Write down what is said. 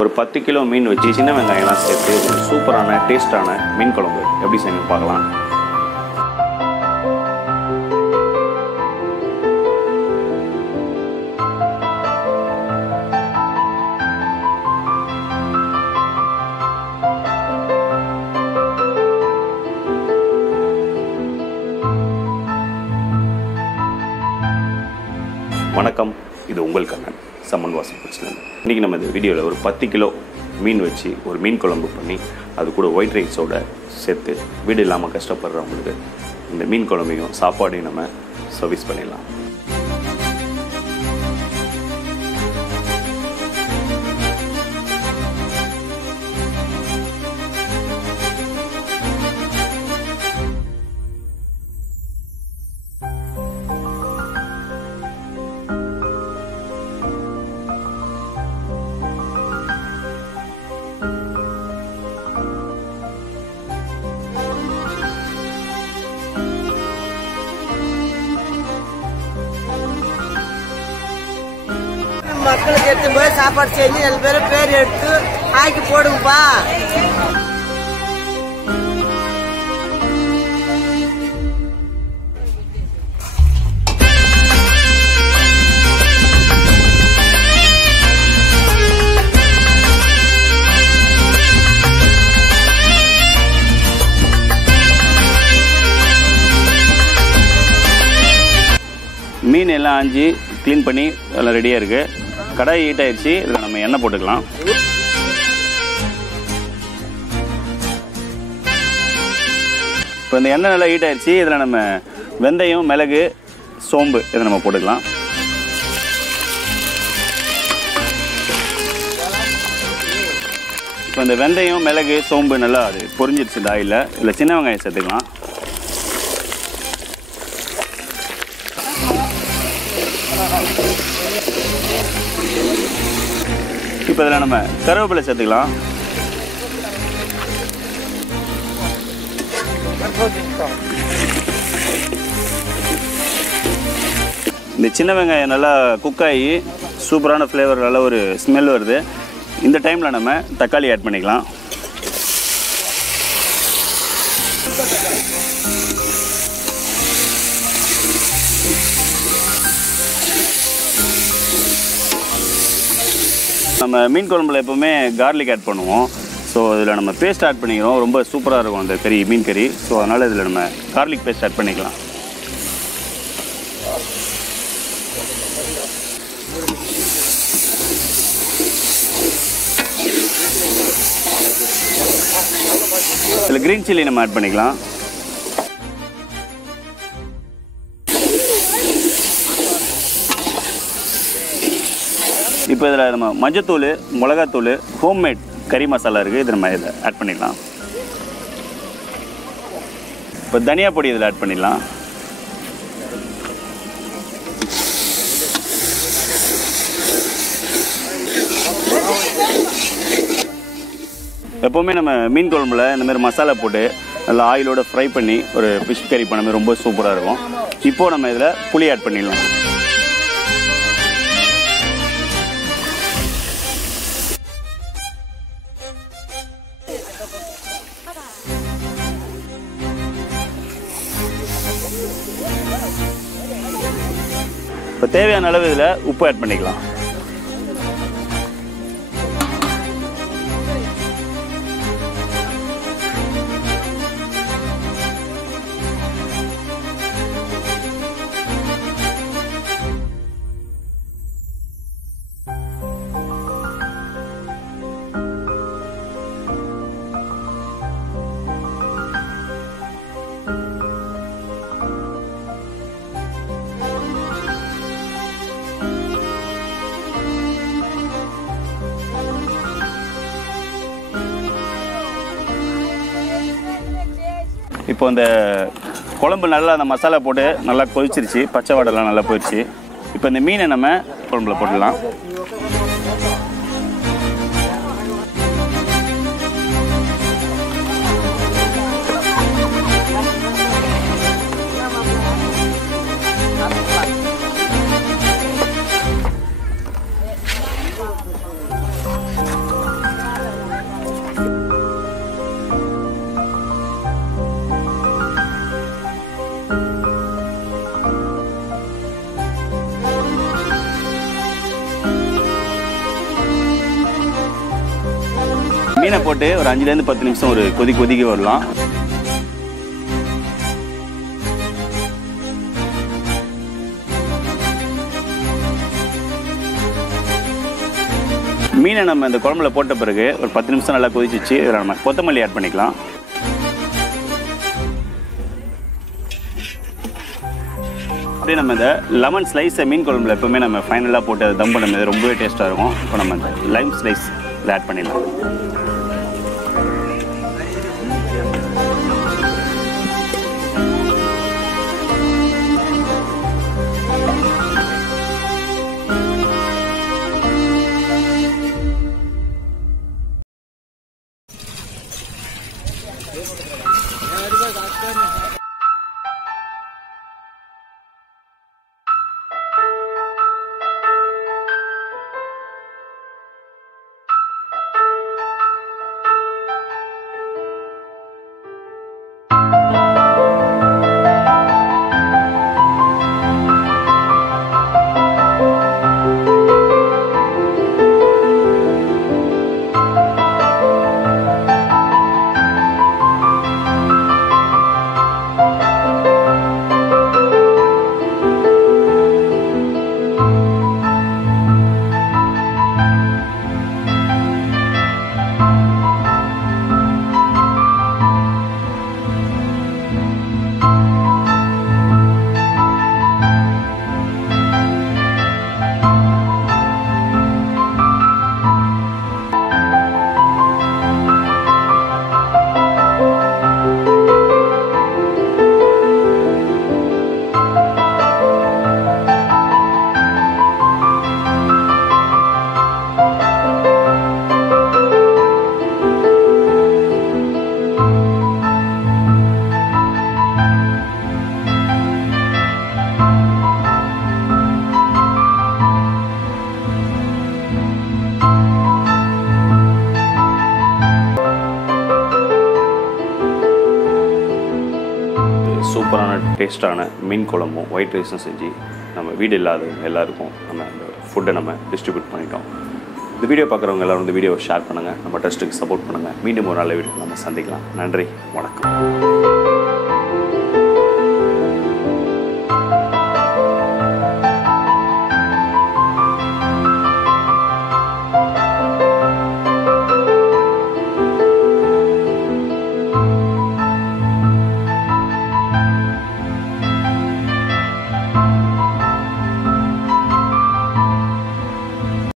ஒரு 10 கிலோ மீன் வச்சு சின்ன வெங்காயம்லாம் சேர்த்து ஒரு சூப்பரான டேஸ்டான மீன் குழம்பு எப்படி செய்யணும் பார்க்கலாம். வணக்கம், இது உங்கள் கண்ணன் செம்மன் வாசம் பிரச்சனை. இன்றைக்கி நம்ம இந்த வீடியோவில் ஒரு 10 கிலோ மீன் வச்சு ஒரு மீன் குழம்பு பண்ணி அது கூட ஒயிட் ரைஸோடு சேர்த்து வீடு இல்லாமல் கஷ்டப்படுறவங்களுக்கு இந்த மீன் குழம்பையும் சாப்பாடையும் நம்ம சர்வீஸ் பண்ணிடலாம். மக்களுக்கு எடுத்து போய் சாப்பாடு செஞ்சு 7 பேரும் பேர் எடுத்து ஆக்கி போடுங்கப்பா. மீன் எல்லாம் ஆஞ்சி க்ளீன் பண்ணி எல்லாம் ரெடியாக இருக்குது. கடாய் ஹீட் ஆயிடுச்சு. இதில் நம்ம எண்ணெய் போட்டுக்கலாம். இப்போ இந்த எண்ணெய் நல்லா ஹீட் ஆயிடுச்சு. இதில் நம்ம வெந்தயம், மிளகு, சோம்பு இதை நம்ம போட்டுக்கலாம். இப்போ இந்த வெந்தயம், மிளகு, சோம்பு நல்லா அது பொரிஞ்சிடுச்சு ஆயிலில். இதில் சின்ன வெங்காயம் சேர்த்துக்கலாம். இப்போ இதில் நம்ம கருவேப்பிலை சேர்த்துக்கலாம். இந்த சின்ன வெங்காயம் நல்லா குக் ஆகி சூப்பரான ஃப்ளேவர், நல்ல ஒரு ஸ்மெல் வருது. இந்த டைமில் நம்ம தக்காளி ஆட் பண்ணிக்கலாம். நம்ம மீன் குழம்புல எப்போவுமே கார்லிக் ஆட் பண்ணுவோம். ஸோ இதில் நம்ம பேஸ்ட் ஆட் பண்ணிக்கிறோம். ரொம்ப சூப்பராக இருக்கும் அந்த கறி, மீன் கறி. ஸோ அதனால் இதில் நம்ம கார்லிக் பேஸ்ட் ஆட் பண்ணிக்கலாம். இதில் க்ரீன் சில்லி நம்ம ஆட் பண்ணிக்கலாம். இப்போ இதில் நம்ம மஞ்சத்தூள், மிளகாத்தூள், ஹோம்மேட் கறி மசாலா இருக்குது. இது நம்ம இதில் ஆட் பண்ணிடலாம். இப்போ தனியா பொடி இதில் ஆட் பண்ணிடலாம். எப்போவுமே நம்ம மீன் குழம்புல இந்த மாதிரி மசாலா போட்டு நல்லா ஆயிலோடு ஃப்ரை பண்ணி ஒரு ஃபிஷ் கறி பண்ண மாதிரி ரொம்ப சூப்பராக இருக்கும். இப்போது நம்ம இதில் புளி ஆட் பண்ணிடலாம். இப்போ தேவையான அளவு இதில் உப்பு ஆட் பண்ணிக்கலாம். இப்போ இந்த குழம்பு நல்லா அந்த மசாலா போட்டு நல்லா கொதிச்சிருச்சு. பச்சை வாடெல்லாம் நல்லா போயிடுச்சு. இப்போ இந்த மீனை நம்ம குழம்புல போட்டுடலாம். மீனை போட்டு ஒரு 5லேருந்து 10 நிமிஷம் ஒரு கொதிக்க வரலாம். மீனை நம்ம இந்த குழம்புல போட்ட பிறகு ஒரு 10 நிமிஷம் நல்லா கொதிச்சிச்சு. இதில் நம்ம கொத்தமல்லி ஆட் பண்ணிக்கலாம். அப்படியே நம்ம இந்த லெமன் ஸ்லைஸை மீன் குழம்புல எப்பவுமே நம்ம ஃபைனலாக போட்டு அதை தம் பண்ணும்போது ரொம்பவே டேஸ்ட்டாக இருக்கும். இப்போ நம்ம இந்த லைம் ஸ்லைஸ் இதில் ஆட் பண்ணிடலாம். சூப்பரான டேஸ்ட்டான மீன் குழம்பும் ஒயிட் ரைஸும் செஞ்சு நம்ம வீடு இல்லாதவங்க எல்லாருக்கும் நம்ம இந்த ஃபுட்டை நம்ம டிஸ்ட்ரிபியூட் பண்ணிட்டோம். இந்த வீடியோ பார்க்குறவங்க எல்லோரும் இந்த வீடியோவை ஷேர் பண்ணுங்கள். நம்ம ட்ரஸ்ட்டுக்கு சப்போர்ட் பண்ணுங்கள். மீண்டும் ஒரு நல்ல வீடியோ நம்ம சந்திக்கலாம். நன்றி, வணக்கம்.